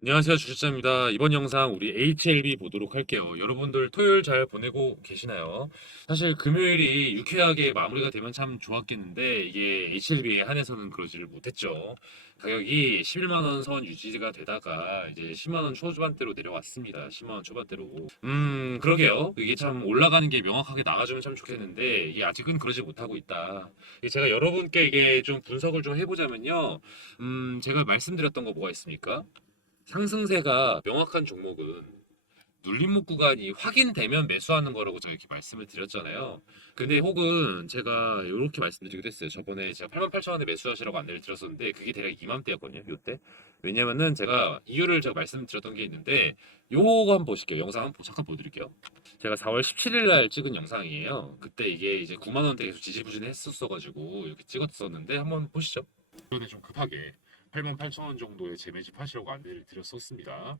안녕하세요, 주식자입니다. 이번 영상 우리 HLB 보도록 할게요. 여러분들 토요일 잘 보내고 계시나요? 사실 금요일이 유쾌하게 마무리가 되면 참 좋았겠는데 이게 HLB에 한해서는 그러지를 못했죠. 가격이 11만 원 선 유지가 되다가 이제 10만 원 초반대로 내려왔습니다. 10만 원 초반대로. 그러게요. 이게 참 올라가는 게 명확하게 나와주면 참 좋겠는데 이게 아직은 그러지 못하고 있다. 이게 제가 여러분께 이게 좀 분석을 좀 해보자면요. 제가 말씀드렸던 거 뭐가 있습니까? 상승세가 명확한 종목은 눌림목 구간이 확인되면 매수하는 거라고 제가 이렇게 말씀을 드렸잖아요. 근데 혹은 제가 이렇게 말씀드리기도 했어요. 저번에 제가 88,000원에 매수하시라고 안내를 드렸었는데 그게 대략 이맘때였거든요. 요때. 왜냐면은 제가 이유를 제가 말씀드렸던 게 있는데 요거 한번 보실게요. 영상 한번 잠깐 보여드릴게요. 제가 4월 17일 날 찍은 영상이에요. 그때 이게 이제 9만 원대 계속 지지부진했었어가지고 이렇게 찍었었는데 한번 보시죠. 이번에 좀 급하게 88,000원 정도에 재매집하시라고 안내를 드렸었습니다.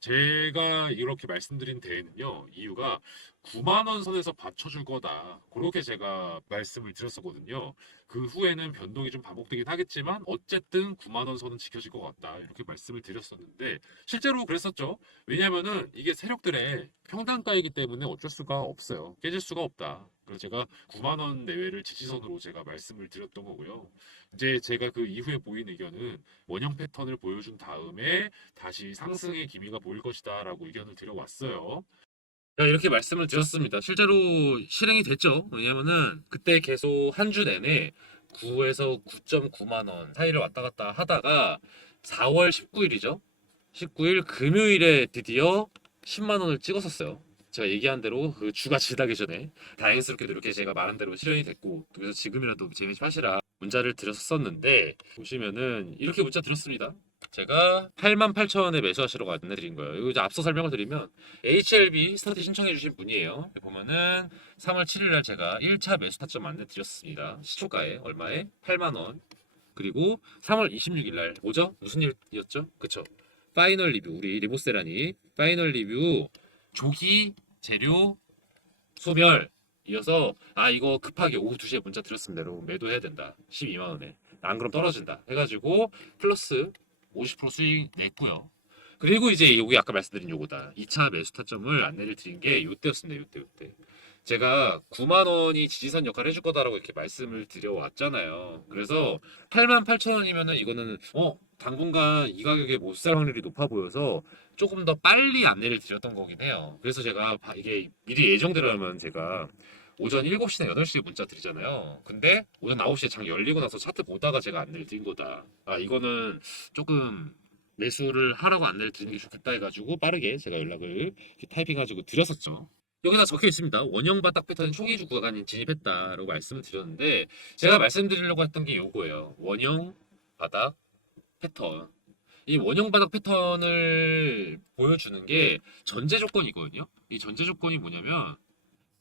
제가 이렇게 말씀드린 데에는요, 이유가 9만 원 선에서 받쳐줄 거다. 그렇게 제가 말씀을 드렸었거든요. 그 후에는 변동이 좀 반복되긴 하겠지만, 어쨌든 9만 원 선은 지켜질 것 같다. 이렇게 말씀을 드렸었는데, 실제로 그랬었죠. 왜냐면은 이게 세력들의 평단가이기 때문에 어쩔 수가 없어요. 깨질 수가 없다. 그래서 제가 9만 원 내외를 지지선으로 제가 말씀을 드렸던 거고요. 이제 제가 그 이후에 보인 의견은 원형 패턴을 보여준 다음에 다시 상승의 기미가 보일 것이다라고 의견을 드려왔어요. 이렇게 말씀을 드렸습니다. 실제로 실행이 됐죠. 왜냐면은 그때 계속 한 주 내내 9에서 9.9만 원 사이를 왔다 갔다 하다가 4월 19일이죠. 19일 금요일에 드디어 10만 원을 찍었었어요. 제가 얘기한 대로 그 주가 지나기 전에 다행스럽게도 이렇게 제가 말한 대로 실현이 됐고, 그래서 지금이라도 재미하시라 문자를 드렸었는데 보시면은 이렇게 문자 드렸습니다. 제가 88,000원에 매수하시라고 안내드린 거예요. 이거 이제 앞서 설명을 드리면 HLB 스타트 신청해주신 분이에요. 보면은 3월 7일날 제가 1차 매수 타점 안내드렸습니다. 시초가에 얼마에? 8만원. 그리고 3월 26일날 뭐죠? 무슨 일이었죠? 그쵸? 파이널 리뷰, 우리 리보세라니 파이널 리뷰 조기 재료 소멸 이어서 이거 급하게 오후 2시에 문자 드렸습니다. 여러분 매도해야 된다. 12만 원에. 안 그럼 떨어진다. 해가지고 플러스 50% 수익 냈고요. 그리고 이제 여기 아까 말씀드린 요거다. 2차 매수 타점을 안내를 드린 게 요때였습니다. 요때. 제가 9만 원이 지지선 역할을 해줄 거다라고 이렇게 말씀을 드려왔잖아요. 그래서 88,000원이면은 이거는 당분간 이 가격에 못 살 확률이 높아 보여서 조금 더 빨리 안내를 드렸던 거긴 해요. 그래서 제가 이게 미리 예정대로라면 제가 오전 7시나 8시에 문자 드리잖아요. 근데 오전 9시에 장 열리고 나서 차트 보다가 제가 안내를 드린 거다. 이거는 조금 매수를 하라고 안내를 드리는 게 좋겠다 해가지고 빠르게 제가 연락을 이렇게 타이핑해가지고 드렸었죠. 여기다 적혀 있습니다. 원형 바닥 패턴 초기주 구간에 진입했다라고 말씀을 드렸는데 제가 말씀드리려고 했던 게 요거예요. 원형 바닥 패턴. 이 원형 바닥 패턴을 보여주는 게 전제 조건이거든요. 이 전제 조건이 뭐냐면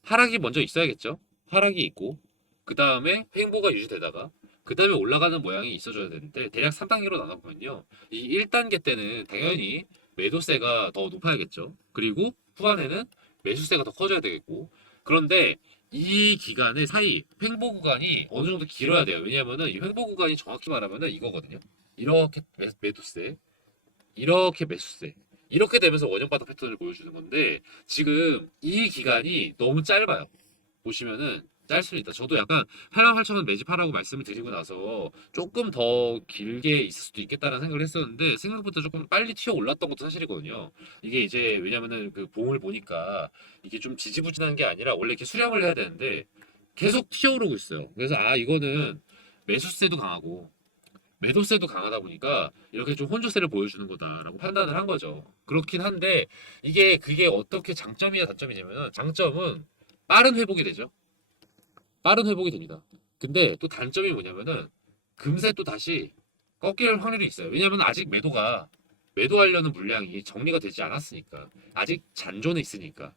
하락이 먼저 있어야겠죠. 하락이 있고 그 다음에 횡보가 유지되다가 그 다음에 올라가는 모양이 있어줘야 되는데 대략 3단계로 나눠보면요. 이 1단계 때는 당연히 매도세가 더 높아야겠죠. 그리고 후반에는 매수세가 더 커져야 되겠고 그런데 이 기간의 사이 횡보 구간이 어느 정도 길어야 돼요. 왜냐하면은 이 횡보 구간이 정확히 말하면은 이거거든요. 이렇게 매도세, 이렇게 매수세. 이렇게 되면서 원형 바닥 패턴을 보여주는 건데 지금 이 기간이 너무 짧아요. 보시면은 짧습니다. 저도 약간 88,000원 매집하라고 말씀을 드리고 나서 조금 더 길게 있을 수도 있겠다는 생각을 했었는데 생각보다 조금 빨리 튀어 올랐던 것도 사실이거든요. 이게 이제 왜냐면은 그 봉을 보니까 이게 좀 지지부진한 게 아니라 원래 이렇게 수렴을 해야 되는데 계속 튀어오르고 있어요. 그래서 이거는 매수세도 강하고 매도세도 강하다 보니까 이렇게 좀 혼조세를 보여주는 거다라고 판단을 한 거죠. 그렇긴 한데 이게 그게 어떻게 장점이냐 단점이냐면은 장점은 빠른 회복이 되죠. 빠른 회복이 됩니다. 근데 또 단점이 뭐냐면은 금세 또 다시 꺾일 확률이 있어요. 왜냐면 아직 매도하려는 물량이 정리가 되지 않았으니까 아직 잔존에 있으니까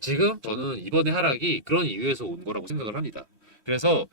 지금 저는 이번에 하락이 그런 이유에서 온 거라고 생각을 합니다. 그래서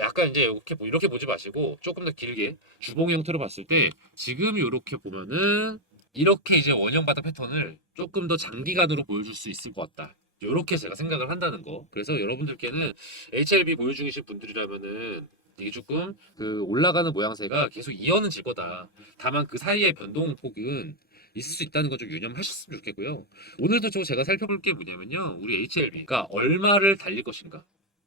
약간 이제 이렇게 보지 마시고 조금 더 길게 주봉 형태로 봤을 때 지금 이렇게 보면은 이렇게 이제 원형 바닥 패턴을 조금 더 장기간으로 보여줄 수 있을 것 같다. 이렇게 제가 생각을 한다는 거. 그래서 여러분들께는 HLB 보유 중이신 분들이라면은 이게 조금 그 올라가는 모양새가 계속 이어는 질 거다. 다만 그 사이의 변동폭은 있을 수 있다는 거 좀 유념하셨으면 좋겠고요. 오늘도 좀 제가 살펴볼 게 뭐냐면요. 우리 HLB가 얼마를 달릴 것인가.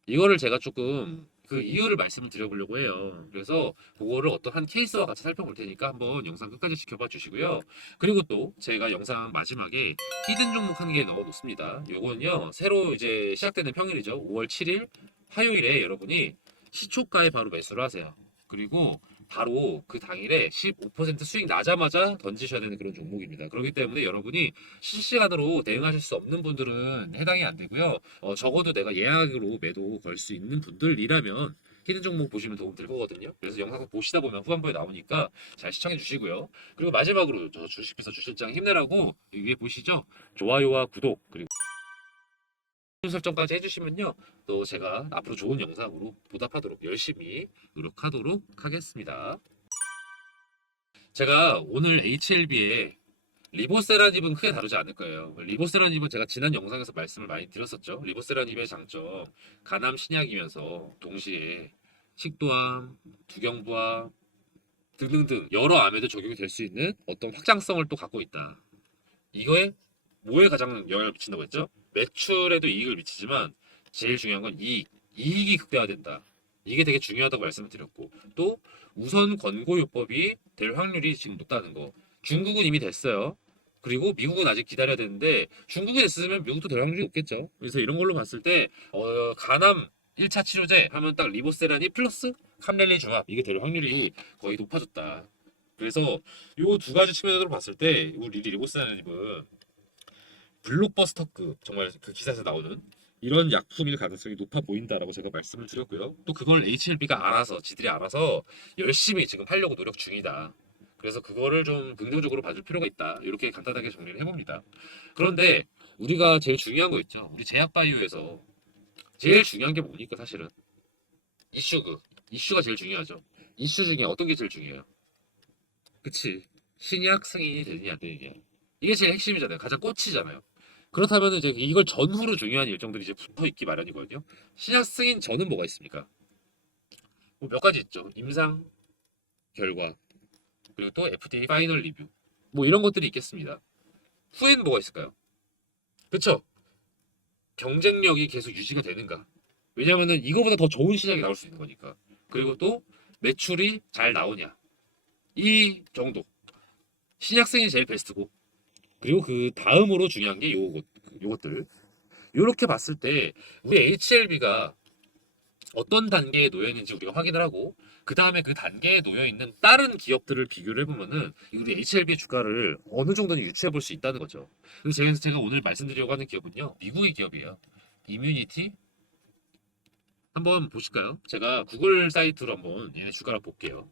이거를 제가 조금 그 이유를 말씀을 드려보려고 해요. 그래서 그거를 어떤 한 케이스와 같이 살펴볼 테니까 한번 영상 끝까지 지켜봐 주시고요. 그리고 또 제가 영상 마지막에 히든 종목 한 개 넣어 놓습니다. 요거는요, 새로 이제 시작되는 평일이죠. 5월 7일 화요일에 여러분이 시초가에 바로 매수를 하세요. 그리고 바로 그 당일에 15% 수익 나자마자 던지셔야 되는 그런 종목입니다. 그렇기 때문에 여러분이 실시간으로 대응하실 수 없는 분들은 해당이 안 되고요. 적어도 내가 예약으로 매도 걸 수 있는 분들이라면 히든 종목 보시면 도움 될 거거든요. 그래서 영상 보시다 보면 후반부에 나오니까 잘 시청해 주시고요. 그리고 마지막으로 저 주식비서 주실장 힘내라고 위에 보시죠? 좋아요와 구독 그리고 설정까지 해주시면요. 또 제가 앞으로 좋은 영상으로 보답하도록 열심히 노력하도록 하겠습니다. 제가 오늘 HLB의 리보세라닙은 크게 다루지 않을 거예요. 리보세라닙은 제가 지난 영상에서 말씀을 많이 드렸었죠. 리보세라닙의 장점, 간암 신약이면서 동시에 식도암, 두경부암 등등등 여러 암에도 적용이 될 수 있는 어떤 확장성을 또 갖고 있다. 이거에 뭐에 가장 영향을 미친다고 했죠? 매출에도 이익을 미치지만 제일 중요한 건 이익이 극대화된다. 이게 되게 중요하다고 말씀을 드렸고 또 우선 권고요법이 될 확률이 지금 높다는 거. 중국은 이미 됐어요. 그리고 미국은 아직 기다려야 되는데 중국이 됐으면 미국도 될 확률이 높겠죠. 그래서 이런 걸로 봤을 때 간암 1차 치료제 하면 딱 리보세라니 플러스 캄렐리주압 이게 될 확률이 거의 높아졌다. 그래서 요 두 가지 측면으로 봤을 때 우리 리보세라님은 블록버스터급 정말 그 기사에서 나오는 이런 약품일 가능성이 높아 보인다라고 제가 말씀을 드렸고요. 또 그걸 HLB가 알아서 지들이 알아서 열심히 지금 하려고 노력 중이다. 그래서 그거를 좀 긍정적으로 봐줄 필요가 있다. 이렇게 간단하게 정리를 해봅니다. 그런데 우리가 제일 중요한 거 있죠. 우리 제약바이오에서 제일 중요한 게 뭡니까 사실은? 이슈가 제일 중요하죠. 이슈 중에 어떤 게 제일 중요해요? 그치. 신약 승인이 되느냐 안 되느냐. 이게 제일 핵심이잖아요. 가장 꽃이잖아요. 그렇다면 이제 이걸 전후로 중요한 일정들이 이제 붙어 있기 마련이거든요. 신약 승인 전은 뭐가 있습니까? 뭐 몇 가지 있죠. 임상 결과 그리고 또 FDA 파이널 리뷰 뭐 이런 것들이 있겠습니다. 후에는 뭐가 있을까요? 그쵸? 경쟁력이 계속 유지가 되는가? 왜냐면은 이거보다 더 좋은 신약이 나올 수 있는 거니까. 그리고 또 매출이 잘 나오냐? 이 정도. 신약 승인이 제일 베스트고. 그리고 그 다음으로 중요한 게 요것들. 이렇게 봤을 때 우리 HLB가 어떤 단계에 놓여 있는지 우리가 확인을 하고 그 다음에 그 단계에 놓여 있는 다른 기업들을 비교를 해보면은 우리 HLB의 주가를 어느 정도는 유추해 볼 수 있다는 거죠. 그래서 제가 오늘 말씀드리려고 하는 기업은요, 미국의 기업이에요. 이뮤니티 한번 보실까요? 제가 구글 사이트로 한번 얘네 주가를 볼게요.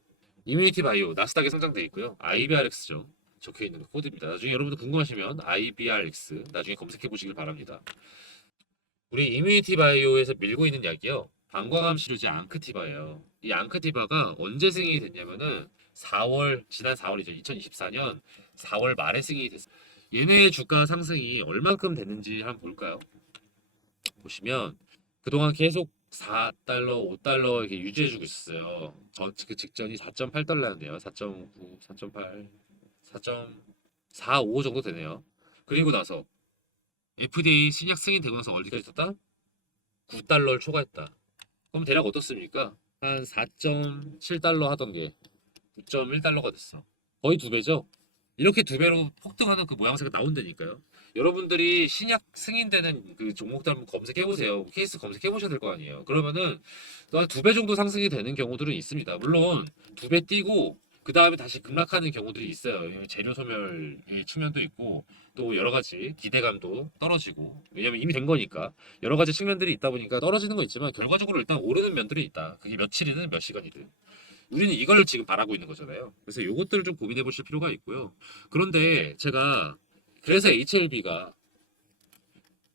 이뮤니티 바이오 나스닥에 상장돼 있고요. IBRX죠. 적혀 있는 코드입니다. 나중에 여러분들 궁금하시면 IBRX 나중에 검색해 보시길 바랍니다. 우리 이뮤니티 바이오에서 밀고 있는 약이요. 방광암 치료제 앙크티바예요. 이 앙크티바가 언제 승인이 됐냐면은 지난 4월이죠. 2024년 4월 말에 승인이 됐어요. 얘네의 주가 상승이 얼만큼 됐는지 한번 볼까요? 보시면 그동안 계속 4달러, 5달러 이렇게 유지해주고 있었어요. 그 직전이 4.8달러였네요. 4.9, 4.8, 4.45 정도 되네요. 그리고 나서 FDA 신약 승인되고 나서 어디까지 떴다? 9달러를 초과했다. 그럼 대략 어떻습니까? 한 4.7달러 하던 게 9.1달러가 됐어. 거의 두 배죠? 이렇게 두 배로 폭등하는 그 모양새가 나온다니까요. 여러분들이 신약 승인되는 그 종목들 한번 검색해보세요. 케이스 검색해보셔야 될 거 아니에요. 그러면은 한 두 배 정도 상승이 되는 경우들은 있습니다. 물론 두 배 뛰고 그 다음에 다시 급락하는 경우들이 있어요. 재료 소멸의 측면도 있고 또 여러 가지 기대감도 떨어지고 왜냐면 이미 된 거니까 여러 가지 측면들이 있다 보니까 떨어지는 거 있지만 결과적으로 일단 오르는 면들이 있다. 그게 며칠이든 몇 시간이든. 우리는 이걸 지금 바라고 있는 거잖아요. 그래서 이것들을 좀 고민해 보실 필요가 있고요. 그런데 제가 그래서 HLB가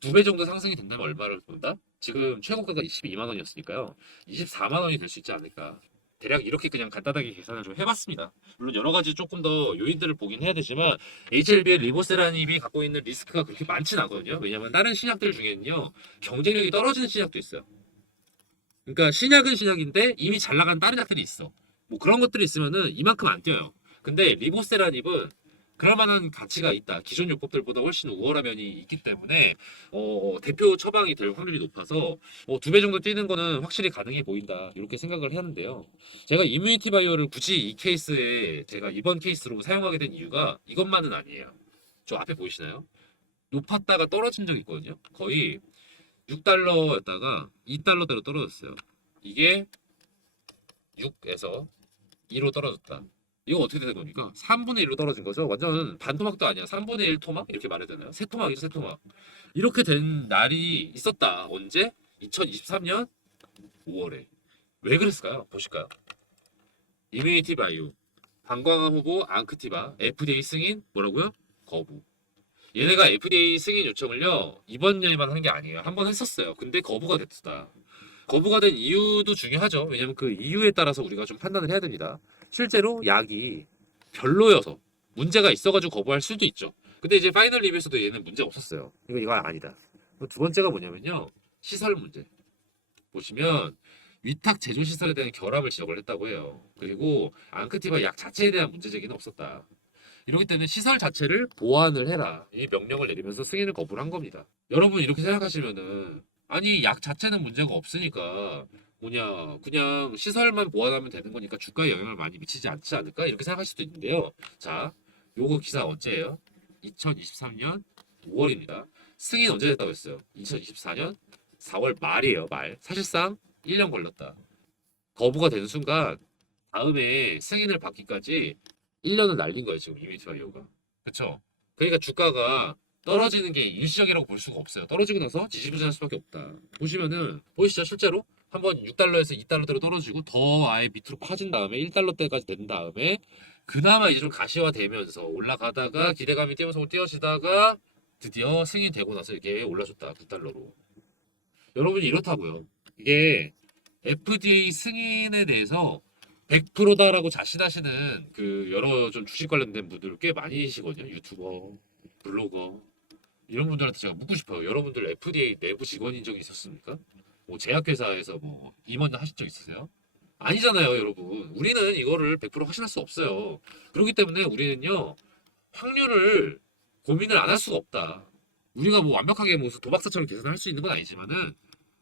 두 배 정도 상승이 된다면 얼마를 본다? 지금 최고가가 22만 원이었으니까요. 24만 원이 될 수 있지 않을까. 대략 이렇게 그냥 간단하게 계산을 좀 해봤습니다. 물론 여러 가지 조금 더 요인들을 보긴 해야 되지만 HLB의 리보세라닙이 갖고 있는 리스크가 그렇게 많진 않거든요. 왜냐하면 다른 신약들 중에는요 경쟁력이 떨어지는 신약도 있어요. 그러니까 신약은 신약인데 이미 잘 나간 다른 약들이 있어. 뭐 그런 것들이 있으면은 이만큼 안 뛰어요. 근데 리보세라닙은 그럴 만한 가치가 있다. 기존 요법들보다 훨씬 우월한 면이 있기 때문에 대표 처방이 될 확률이 높아서 2배 정도 뛰는 거는 확실히 가능해 보인다. 이렇게 생각을 하는데요. 제가 이뮤니티 바이오를 굳이 이 케이스에 제가 이번 케이스로 사용하게 된 이유가 이것만은 아니에요. 저 앞에 보이시나요? 높았다가 떨어진 적이 있거든요. 거의 6달러였다가 2달러대로 떨어졌어요. 이게 6에서 2로 떨어졌다. 이거 어떻게 되는 겁니까? 3분의 1로 떨어진 거죠. 완전 반토막도 아니야. 3분의 1 토막? 이렇게 말해야 되나요? 세 토막이죠, 세 토막. 이렇게 된 날이 있었다. 언제? 2023년 5월에. 왜 그랬을까요? 보실까요? 이뮤니티 바이오, 방광암 후보 앙크티바, FDA 승인 뭐라고요? 거부. 얘네가 FDA 승인 요청을요 이번 년에만 한 게 아니에요. 한 번 했었어요. 근데 거부가 됐다. 거부가 된 이유도 중요하죠. 왜냐면 그 이유에 따라서 우리가 좀 판단을 해야 됩니다. 실제로 약이 별로여서 문제가 있어가지고 거부할 수도 있죠. 근데 이제 파이널 리뷰에서도 얘는 문제 없었어요. 이거 아니다. 두 번째가 뭐냐면요. 시설 문제. 보시면 위탁 제조 시설에 대한 결함을 지적을 했다고 해요. 그리고 앙크티바 약 자체에 대한 문제 제기는 없었다. 이렇기 때문에 시설 자체를 보완을 해라. 이 명령을 내리면서 승인을 거부를 한 겁니다. 여러분 이렇게 생각하시면은 아니 약 자체는 문제가 없으니까 뭐냐 그냥 시설만 보완하면 되는 거니까 주가에 영향을 많이 미치지 않지 않을까 이렇게 생각할 수도 있는데요. 자, 요거 기사 언제예요? 2023년 5월입니다. 승인 언제 됐다고 했어요? 2024년 4월 말이에요. 말. 사실상 1년 걸렸다. 거부가 되는 순간 다음에 승인을 받기까지 1년을 날린 거예요, 지금 이미지바이오가. 그쵸? 그러니까 주가가 떨어지는 게 일시적이라고 볼 수가 없어요. 떨어지고 나서 지지부진할 수밖에 없다. 보시면은 보이시죠? 실제로 한번 6달러에서 2달러대로 떨어지고 더 아예 밑으로 파진 다음에 1달러대까지 된 다음에 그나마 이제 좀 가시화되면서 올라가다가 기대감이 뛰면서 뛰어지다가 드디어 승인되고 나서 이게 올라줬다. 9달러로. 여러분이 이렇다고요. 이게 FDA 승인에 대해서 100%다라고 자신하시는 그 여러 좀 주식 관련된 분들 꽤 많이시거든요. 유튜버, 블로거 이런 분들한테 제가 묻고 싶어요. 여러분들 FDA 내부 직원인 적이 있었습니까? 뭐 제약회사에서 뭐 임원 하신 적 있으세요? 아니잖아요, 여러분. 우리는 이거를 100% 확신할 수 없어요. 그렇기 때문에 우리는요 확률을 고민을 안 할 수가 없다. 우리가 뭐 완벽하게 무슨 도박사처럼 계산할 수 있는 건 아니지만은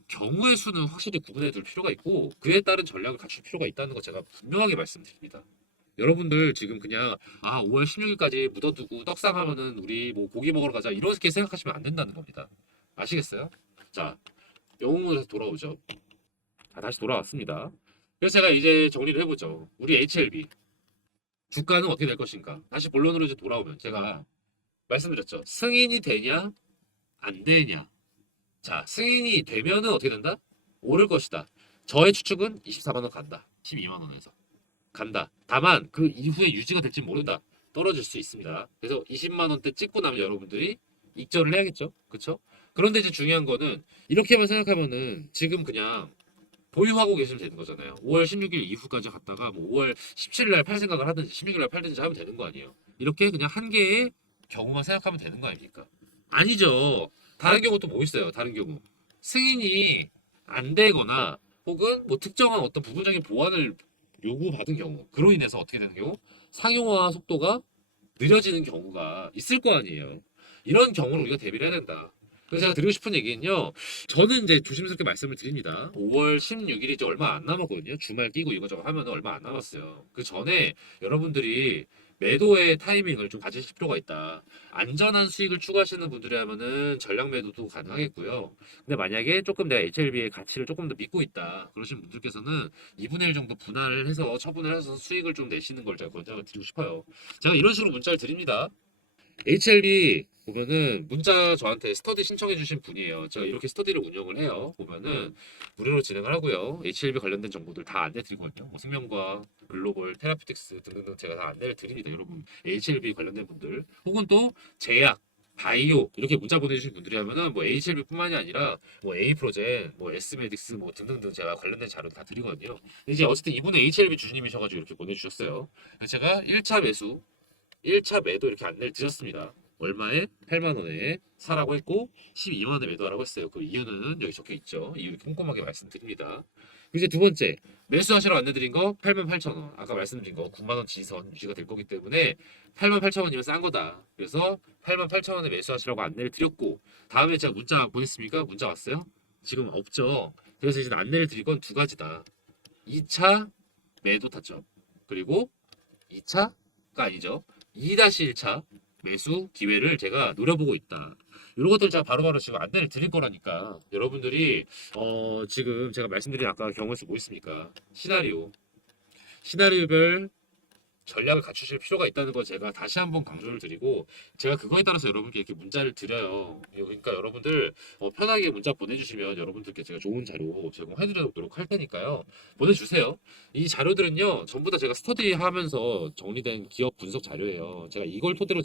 경우의 수는 확실히 구분해 둘 필요가 있고 그에 따른 전략을 갖출 필요가 있다는 거 제가 분명하게 말씀드립니다. 여러분들 지금 그냥 5월 16일까지 묻어두고 떡상하면은 우리 뭐 고기 먹으러 가자 이렇게 생각하시면 안 된다는 겁니다. 아시겠어요? 자, 영웅으로 돌아오죠. 자, 다시 돌아왔습니다. 그래서 제가 이제 정리를 해보죠. 우리 HLB 주가는 어떻게 될 것인가? 다시 본론으로 이제 돌아오면 제가 말씀드렸죠. 승인이 되냐 안 되냐. 자, 승인이 되면은 어떻게 된다? 오를 것이다. 저의 추측은 24만 원 간다. 12만 원에서 간다. 다만 그 이후에 유지가 될지 모른다. 떨어질 수 있습니다. 그래서 20만 원대 찍고 나면 여러분들이 익절을 해야겠죠. 그렇죠? 그런데 이제 중요한 거는 이렇게만 생각하면은 지금 그냥 보유하고 계시면 되는 거잖아요. 5월 16일 이후까지 갔다가 뭐 5월 17일 날 팔 생각을 하든지 16일 날 팔든지 하면 되는 거 아니에요. 이렇게 그냥 한 개의 경우만 생각하면 되는 거 아닙니까? 아니죠. 다른 경우 또 뭐 있어요? 다른 경우. 승인이 안 되거나 혹은 뭐 특정한 어떤 부분적인 보완을 요구받은 경우. 그로 인해서 어떻게 되는 경우? 상용화 속도가 느려지는 경우가 있을 거 아니에요. 이런 경우를 우리가 대비를 해야 된다. 그래서 제가 드리고 싶은 얘기는요. 저는 이제 조심스럽게 말씀을 드립니다. 5월 16일이 이제 얼마 안 남았거든요. 주말 끼고 이거저거 하면 얼마 안 남았어요. 그 전에 여러분들이 매도의 타이밍을 좀 가지실 필요가 있다. 안전한 수익을 추구하시는 분들이라면은 전략 매도도 가능하겠고요. 근데 만약에 조금 내가 HLB의 가치를 조금 더 믿고 있다. 그러신 분들께서는 2분의 1 정도 분할을 해서 처분을 해서 수익을 좀 내시는 걸 제가 권장을 드리고 싶어요. 제가 이런 식으로 문자를 드립니다. HLB 보면은 문자 저한테 스터디 신청해 주신 분이에요. 제가 이렇게 스터디를 운영을 해요. 보면은 무료로 진행을 하고요. HLB 관련된 정보들 다 안내 드리거든요. 뭐 생명과학, 글로벌, 테라피틱스 등등등 제가 다 안내를 드립니다. 여러분 HLB 관련된 분들 혹은 또 제약 바이오 이렇게 문자 보내주신 분들이 하면은 뭐 HLB뿐만이 아니라 뭐 A 프로젠, 뭐 S 메딕스 뭐 등등등 제가 관련된 자료 다 드리거든요. 근데 이제 어쨌든 이분은 HLB 주주님이셔가지고 이렇게 보내주셨어요. 그래서 제가 1차 매수 1차 매도 이렇게 안내를 드렸습니다. 얼마에? 8만 원에 사라고 했고 12만 원에 매도하라고 했어요. 그 이유는 여기 적혀 있죠. 이유 꼼꼼하게 말씀드립니다. 이제 두 번째, 매수하시러 안내드린 거 88,000원. 아까 말씀드린 거 9만원 지선 유지가 될 거기 때문에 88,000원이면 싼 거다. 그래서 88,000원에 매수하시라고 안내를 드렸고, 다음에 제가 문자 보냈습니까? 문자 왔어요? 지금 없죠. 그래서 이제 안내를 드릴 건 두 가지다. 2차 매도 타점, 그리고 2차가 아니죠. 2-1차 매수 기회를 제가 노려보고 있다. 이런 것들 제가 바로바로 지금 안내를 드릴 거라니까 여러분들이 지금 제가 말씀드린 아까 경우에서 뭐 있습니까? 시나리오별 전략을 갖추실 필요가 있다는 거 제가 다시 한번 강조를 드리고, 제가 그거에 따라서 여러분께 이렇게 문자를 드려요. 그러니까 여러분들 편하게 문자 보내주시면 여러분들께 제가 좋은 자료 제공해드리도록 할 테니까요. 보내주세요. 이 자료들은요 전부 다 제가 스터디하면서 정리된 기업 분석 자료예요. 제가 이걸 토대로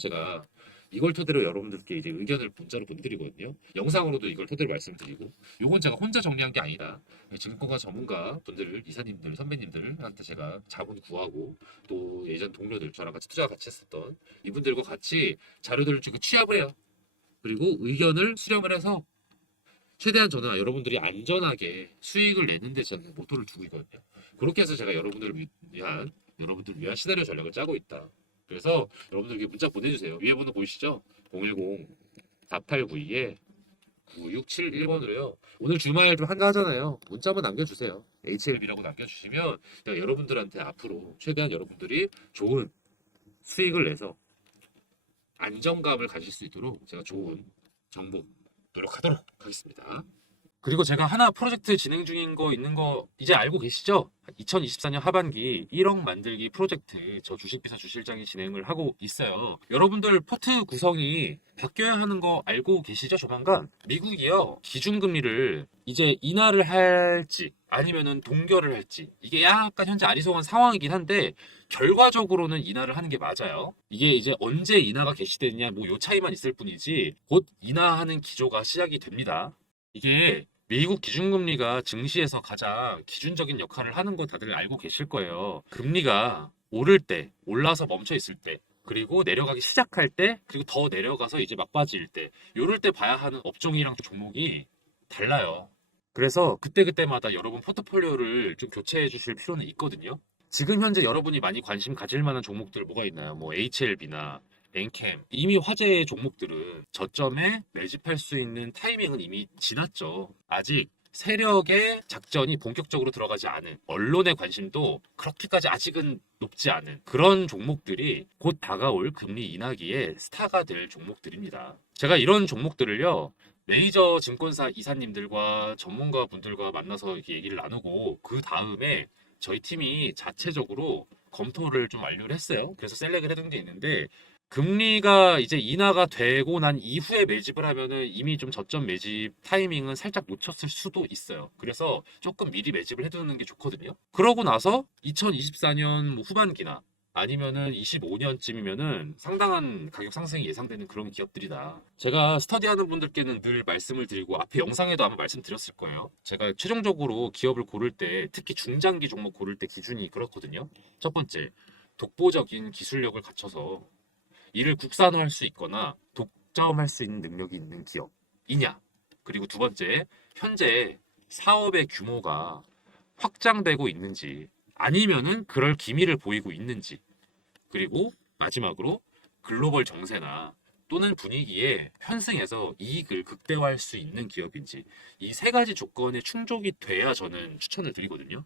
여러분들께 이제 의견을 문자로 보내드리거든요. 영상으로도 이걸 토대로 말씀드리고, 요건 제가 혼자 정리한 게 아니다. 증권가 전문가 분들, 이사님들, 선배님들한테 제가 자문 구하고, 또 예전 동료들, 저랑 같이 투자 같이 했었던 이분들과 같이 자료들을 지금 취합을 해요. 그리고 의견을 수렴을 해서 최대한 저는 여러분들이 안전하게 수익을 내는데 저는 모토를 두고 있거든요. 그렇게 해서 제가 여러분들을 위한 시나리오 전략을 짜고 있다. 그래서 여러분들께 문자 보내주세요. 위에 번호 보이시죠? 010-4892-9671번으로요. 오늘 주말도 한가하잖아요. 문자 한번 남겨주세요. HLB라고 남겨주시면 제가 여러분들한테 앞으로 최대한 여러분들이 좋은 수익을 내서 안정감을 가질 수 있도록 제가 좋은 정보 노력하도록 하겠습니다. 그리고 제가 하나 프로젝트 진행 중인 거 있는 거 이제 알고 계시죠? 2024년 하반기 1억 만들기 프로젝트 저 주식비서 주실장이 진행을 하고 있어요. 여러분들 포트 구성이 바뀌어야 하는 거 알고 계시죠? 조만간 미국이요 기준금리를 이제 인하를 할지 아니면은 동결을 할지, 이게 약간 현재 아리송한 상황이긴 한데 결과적으로는 인하를 하는 게 맞아요. 이게 이제 언제 인하가 개시되느냐 뭐 요 차이만 있을 뿐이지 곧 인하하는 기조가 시작이 됩니다. 이게 미국 기준금리가 증시에서 가장 기준적인 역할을 하는 거 다들 알고 계실 거예요. 금리가 오를 때, 올라서 멈춰 있을 때, 그리고 내려가기 시작할 때, 그리고 더 내려가서 이제 막바지일 때, 요럴 때 봐야 하는 업종이랑 종목이 달라요. 그래서 그때그때마다 여러분 포트폴리오를 좀 교체해 주실 필요는 있거든요. 지금 현재 여러분이 많이 관심 가질 만한 종목들 뭐가 있나요? 뭐 HLB나 엔캠, 이미 화제의 종목들은 저점에 매집할 수 있는 타이밍은 이미 지났죠. 아직 세력의 작전이 본격적으로 들어가지 않은, 언론의 관심도 그렇게까지 아직은 높지 않은 그런 종목들이 곧 다가올 금리 인하기에 스타가 될 종목들입니다. 제가 이런 종목들을요 메이저 증권사 이사님들과 전문가 분들과 만나서 이렇게 얘기를 나누고, 그 다음에 저희 팀이 자체적으로 검토를 좀 완료를 했어요. 그래서 셀렉을 해둔 게 있는데, 금리가 이제 인하가 되고 난 이후에 매집을 하면은 이미 좀 저점 매집 타이밍은 살짝 놓쳤을 수도 있어요. 그래서 조금 미리 매집을 해두는 게 좋거든요. 그러고 나서 2024년 뭐 후반기나 아니면은 25년쯤이면은 상당한 가격 상승이 예상되는 그런 기업들이다. 제가 스터디하는 분들께는 늘 말씀을 드리고 앞에 영상에도 아마 말씀드렸을 거예요. 제가 최종적으로 기업을 고를 때, 특히 중장기 종목 고를 때 기준이 그렇거든요. 첫 번째, 독보적인 기술력을 갖춰서 이를 국산화할 수 있거나 독점할 수 있는 능력이 있는 기업이냐. 그리고 두 번째, 현재 사업의 규모가 확장되고 있는지 아니면은 그럴 기미를 보이고 있는지, 그리고 마지막으로 글로벌 정세나 또는 분위기에 편승해서 이익을 극대화할 수 있는 기업인지, 이 세 가지 조건에 충족이 돼야 저는 추천을 드리거든요.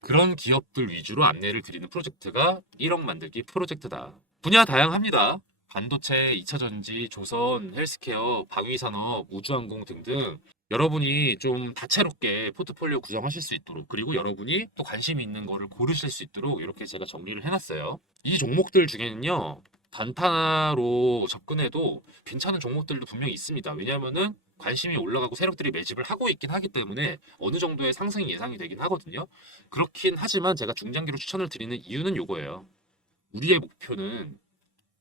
그런 기업들 위주로 안내를 드리는 프로젝트가 1억 만들기 프로젝트다. 분야 다양합니다. 반도체, 2차전지, 조선, 헬스케어, 방위산업, 우주항공 등등 여러분이 좀 다채롭게 포트폴리오 구성하실 수 있도록, 그리고 여러분이 또 관심 있는 거를 고르실 수 있도록 이렇게 제가 정리를 해놨어요. 이 종목들 중에는요 단타로 접근해도 괜찮은 종목들도 분명히 있습니다. 왜냐하면은 관심이 올라가고 세력들이 매집을 하고 있긴 하기 때문에 어느 정도의 상승이 예상이 되긴 하거든요. 그렇긴 하지만 제가 중장기로 추천을 드리는 이유는 요거예요. 우리의 목표는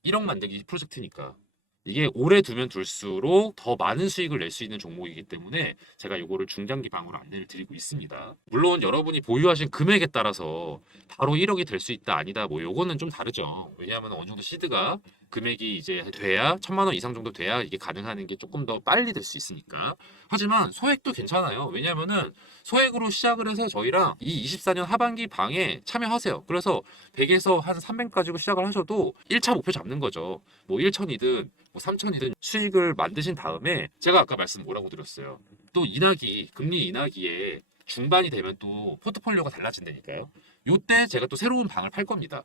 1억 만들기 프로젝트니까 이게 오래 두면 둘수록 더 많은 수익을 낼 수 있는 종목이기 때문에 제가 이거를 중장기 방으로 안내를 드리고 있습니다. 물론 여러분이 보유하신 금액에 따라서 바로 1억이 될 수 있다 아니다 뭐 요거는 좀 다르죠. 왜냐하면 어느 정도 시드가 금액이 이제 돼야 1,000만 원 이상 정도 돼야 이게 가능한 게 조금 더 빨리 될 수 있으니까. 하지만 소액도 괜찮아요. 왜냐면은 소액으로 시작을 해서 저희랑 이 24년 하반기 방에 참여하세요. 그래서 100에서 한 300 가지고 시작을 하셔도 1차 목표 잡는 거죠. 뭐 1천이든 뭐 3천이든 수익을 만드신 다음에 제가 아까 말씀 뭐라고 드렸어요. 또 인하기, 금리 인하기에 중반이 되면 또 포트폴리오가 달라진다니까요. 요때 제가 또 새로운 방을 팔 겁니다.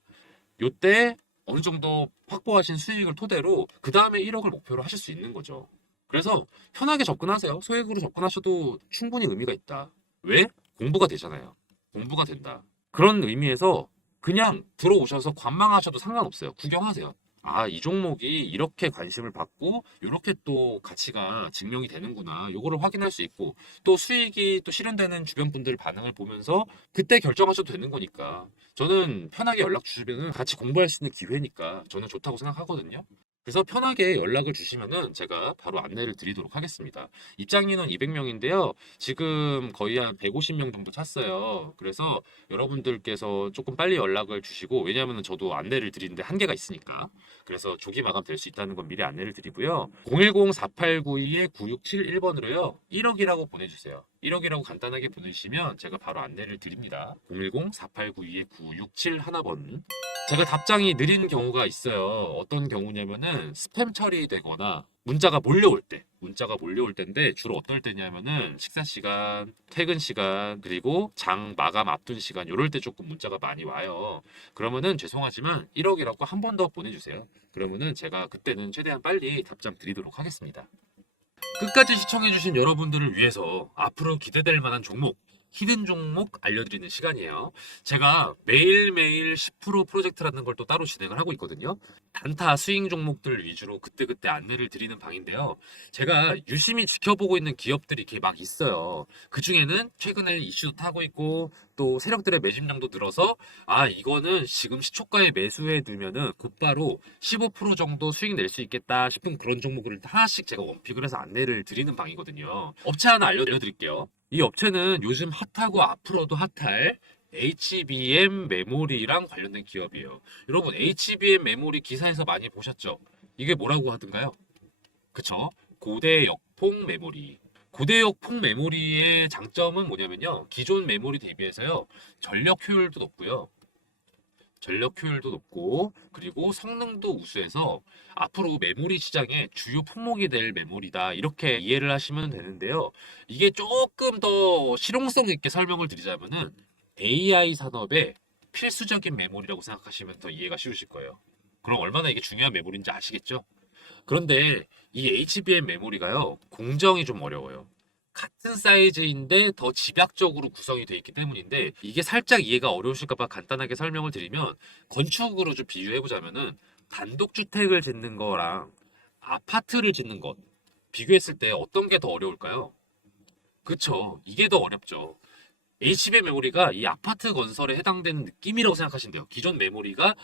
요때 어느 정도 확보하신 수익을 토대로 그 다음에 1억을 목표로 하실 수 있는 거죠. 그래서 편하게 접근하세요. 소액으로 접근하셔도 충분히 의미가 있다. 왜? 공부가 되잖아요. 공부가 된다. 그런 의미에서 그냥 들어오셔서 관망하셔도 상관없어요. 구경하세요. 아, 이 종목이 이렇게 관심을 받고 이렇게 또 가치가 증명이 되는구나. 요거를 확인할 수 있고 또 수익이 또 실현되는 주변 분들 반응을 보면서 그때 결정하셔도 되는 거니까 저는 편하게 연락 주시면 같이 공부할 수 있는 기회니까 저는 좋다고 생각하거든요. 그래서 편하게 연락을 주시면은 제가 바로 안내를 드리도록 하겠습니다. 입장인원 200명인데요. 지금 거의 한 150명 정도 찼어요. 그래서 여러분들께서 조금 빨리 연락을 주시고, 왜냐하면 저도 안내를 드리는데 한계가 있으니까. 그래서 조기 마감 될 수 있다는 건 미리 안내를 드리고요. 010-4892-9671번으로요. 1억이라고 보내주세요. 1억이라고 간단하게 보내주시면 제가 바로 안내를 드립니다. 010-4892-9671번. 제가 답장이 느린 경우가 있어요. 어떤 경우냐면은 스팸 처리되거나 문자가 몰려올 때인데 주로 어떨 때냐면은 식사 시간, 퇴근 시간, 그리고 장 마감 앞둔 시간 요럴 때 조금 문자가 많이 와요. 그러면은 죄송하지만 1억이라고 한 번 더 보내주세요. 그러면은 제가 그때는 최대한 빨리 답장 드리도록 하겠습니다. 끝까지 시청해주신 여러분들을 위해서 앞으로 기대될 만한 종목, 히든 종목 알려드리는 시간이에요. 제가 매일매일 10% 프로젝트라는 걸 또 따로 진행을 하고 있거든요. 단타 스윙 종목들 위주로 그때그때 안내를 드리는 방인데요. 제가 유심히 지켜보고 있는 기업들이 이렇게 막 있어요. 그 중에는 최근에 이슈도 타고 있고 또 세력들의 매집량도 늘어서 아, 이거는 지금 시초가에 매수해 두면은 곧바로 15% 정도 수익 낼 수 있겠다 싶은 그런 종목을 하나씩 제가 원픽을 해서 안내를 드리는 방이거든요. 업체 하나 알려드릴게요. 이 업체는 요즘 핫하고 앞으로도 핫할 HBM 메모리랑 관련된 기업이에요. 여러분, HBM 메모리 기사에서 많이 보셨죠? 이게 뭐라고 하던가요? 그쵸? 고대 역폭 메모리. 고대 역폭 메모리의 장점은 뭐냐면요. 기존 메모리 대비해서요. 전력 효율도 높고요. 전력 효율도 높고 그리고 성능도 우수해서 앞으로 메모리 시장의 주요 품목이 될 메모리다 이렇게 이해를 하시면 되는데요. 이게 조금 더 실용성 있게 설명을 드리자면은 AI 산업의 필수적인 메모리라고 생각하시면 더 이해가 쉬우실 거예요. 그럼 얼마나 이게 중요한 메모리인지 아시겠죠? 그런데 이 HBM 메모리가요, 공정이 좀 어려워요. 같은 사이즈인데 더 집약적으로 구성이 되어 있기 때문인데 이게 살짝 이해가 어려우실까봐 간단하게 설명을 드리면 건축으로 좀 비유해 보자면은 단독주택을 짓는 거랑 아파트를 짓는 것 비교했을 때 어떤 게 더 어려울까요? 그쵸. 이게 더 어렵죠. HBM 메모리가 이 아파트 건설에 해당되는 느낌이라고 생각하시면 돼요. 기존 메모리가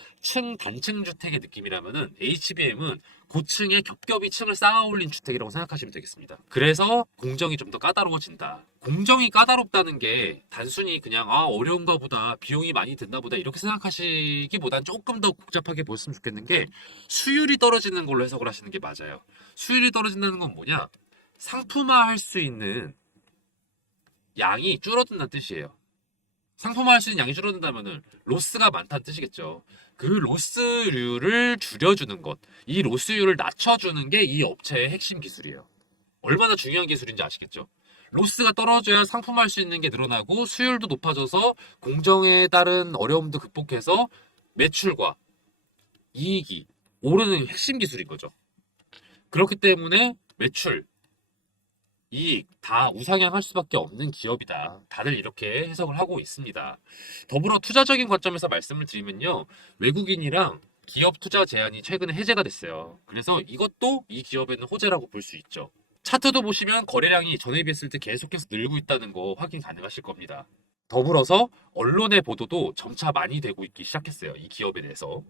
단층 주택의 느낌이라면은 HBM은 고층에 겹겹이 층을 쌓아 올린 주택이라고 생각하시면 되겠습니다. 그래서 공정이 좀 더 까다로워진다. 공정이 까다롭다는 게 단순히 그냥 아, 어려운가 보다, 비용이 많이 든다 보다 이렇게 생각하시기보단 조금 더 복잡하게 보셨으면 좋겠는 게 수율이 떨어지는 걸로 해석을 하시는 게 맞아요. 수율이 떨어진다는 건 뭐냐? 상품화할 수 있는 양이 줄어든다는 뜻이에요. 상품화할 수 있는 양이 줄어든다면은 로스가 많다는 뜻이겠죠. 그 로스율을 줄여주는 것, 이 로스율을 낮춰주는 게 이 업체의 핵심 기술이에요. 얼마나 중요한 기술인지 아시겠죠? 로스가 떨어져야 상품화할 수 있는 게 늘어나고 수율도 높아져서 공정에 따른 어려움도 극복해서 매출과 이익이 오르는 핵심 기술인 거죠. 그렇기 때문에 매출, 이익 다 우상향할 수밖에 없는 기업이다. 다들 이렇게 해석을 하고 있습니다. 더불어 투자적인 관점에서 말씀을 드리면요. 외국인이랑 기업 투자 제한이 최근에 해제가 됐어요. 그래서 이것도 이 기업에는 호재라고 볼 수 있죠. 차트도 보시면 거래량이 전에 비했을 때 계속해서 늘고 있다는 거 확인 가능하실 겁니다. 더불어서 언론의 보도도 점차 많이 되고 있기 시작했어요. 이 기업에 대해서.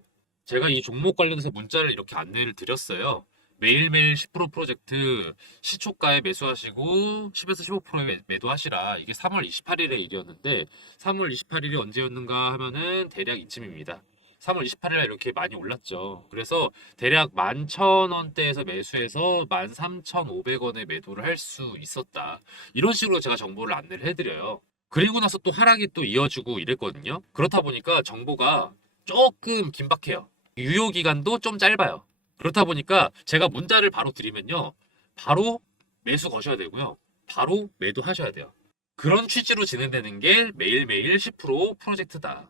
제가 이 종목 관련해서 문자를 이렇게 안내를 드렸어요. 매일매일 10% 프로젝트 시초가에 매수하시고 10에서 15%에 매도하시라. 이게 3월 28일의 일이었는데 3월 28일이 언제였는가 하면은 대략 이쯤입니다. 3월 28일 날 이렇게 많이 올랐죠. 그래서 대략 11,000원대에서 매수해서 13,500원에 매도를 할 수 있었다. 이런 식으로 제가 정보를 안내를 해드려요. 그리고 나서 또 하락이 또 이어지고 이랬거든요. 그렇다 보니까 정보가 조금 긴박해요. 유효 기간도 좀 짧아요. 그렇다 보니까 제가 문자를 바로 드리면요. 바로 매수 거셔야 되고요. 바로 매도하셔야 돼요. 그런 취지로 진행되는 게 매일매일 10% 프로젝트다.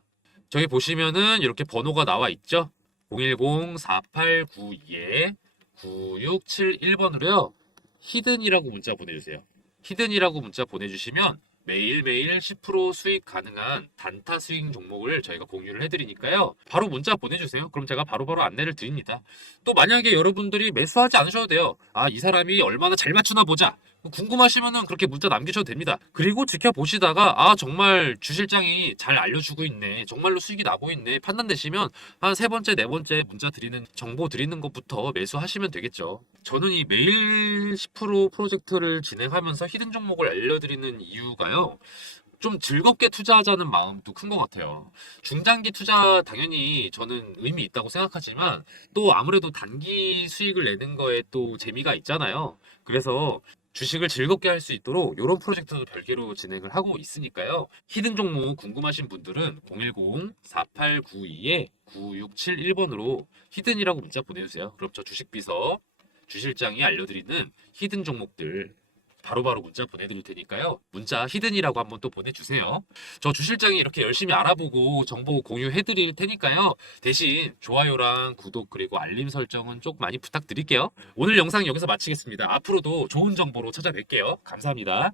저기 보시면은 이렇게 번호가 나와 있죠? 010-4892-9671번으로요. 히든이라고 문자 보내주세요. 히든이라고 문자 보내주시면 매일매일 10% 수익 가능한 단타 스윙 종목을 저희가 공유를 해드리니까요. 바로 문자 보내주세요. 그럼 제가 바로바로 안내를 드립니다. 또 만약에 여러분들이 매수하지 않으셔도 돼요. 아, 이 사람이 얼마나 잘 맞추나 보자. 궁금하시면은 그렇게 문자 남기셔도 됩니다. 그리고 지켜보시다가 아, 정말 주실장이 잘 알려주고 있네. 정말로 수익이 나고 있네. 판단되시면 한 세 번째, 네 번째 문자 드리는 정보 드리는 것부터 매수하시면 되겠죠. 저는 이 매일 10% 프로젝트를 진행하면서 히든 종목을 알려드리는 이유가요. 좀 즐겁게 투자하자는 마음도 큰 것 같아요. 중장기 투자 당연히 저는 의미 있다고 생각하지만 또 아무래도 단기 수익을 내는 거에 또 재미가 있잖아요. 그래서 주식을 즐겁게 할 수 있도록 이런 프로젝트도 별개로 진행을 하고 있으니까요. 히든 종목 궁금하신 분들은 010-4892-9671번으로 히든이라고 문자 보내주세요. 그럼 저 주식비서 주실장이 알려드리는 히든 종목들 바로바로 문자 보내드릴 테니까요. 문자 히든이라고 한번 또 보내주세요. 저 주실장이 이렇게 열심히 알아보고 정보 공유해드릴 테니까요. 대신 좋아요랑 구독 그리고 알림 설정은 좀 많이 부탁드릴게요. 오늘 영상 여기서 마치겠습니다. 앞으로도 좋은 정보로 찾아뵐게요. 감사합니다.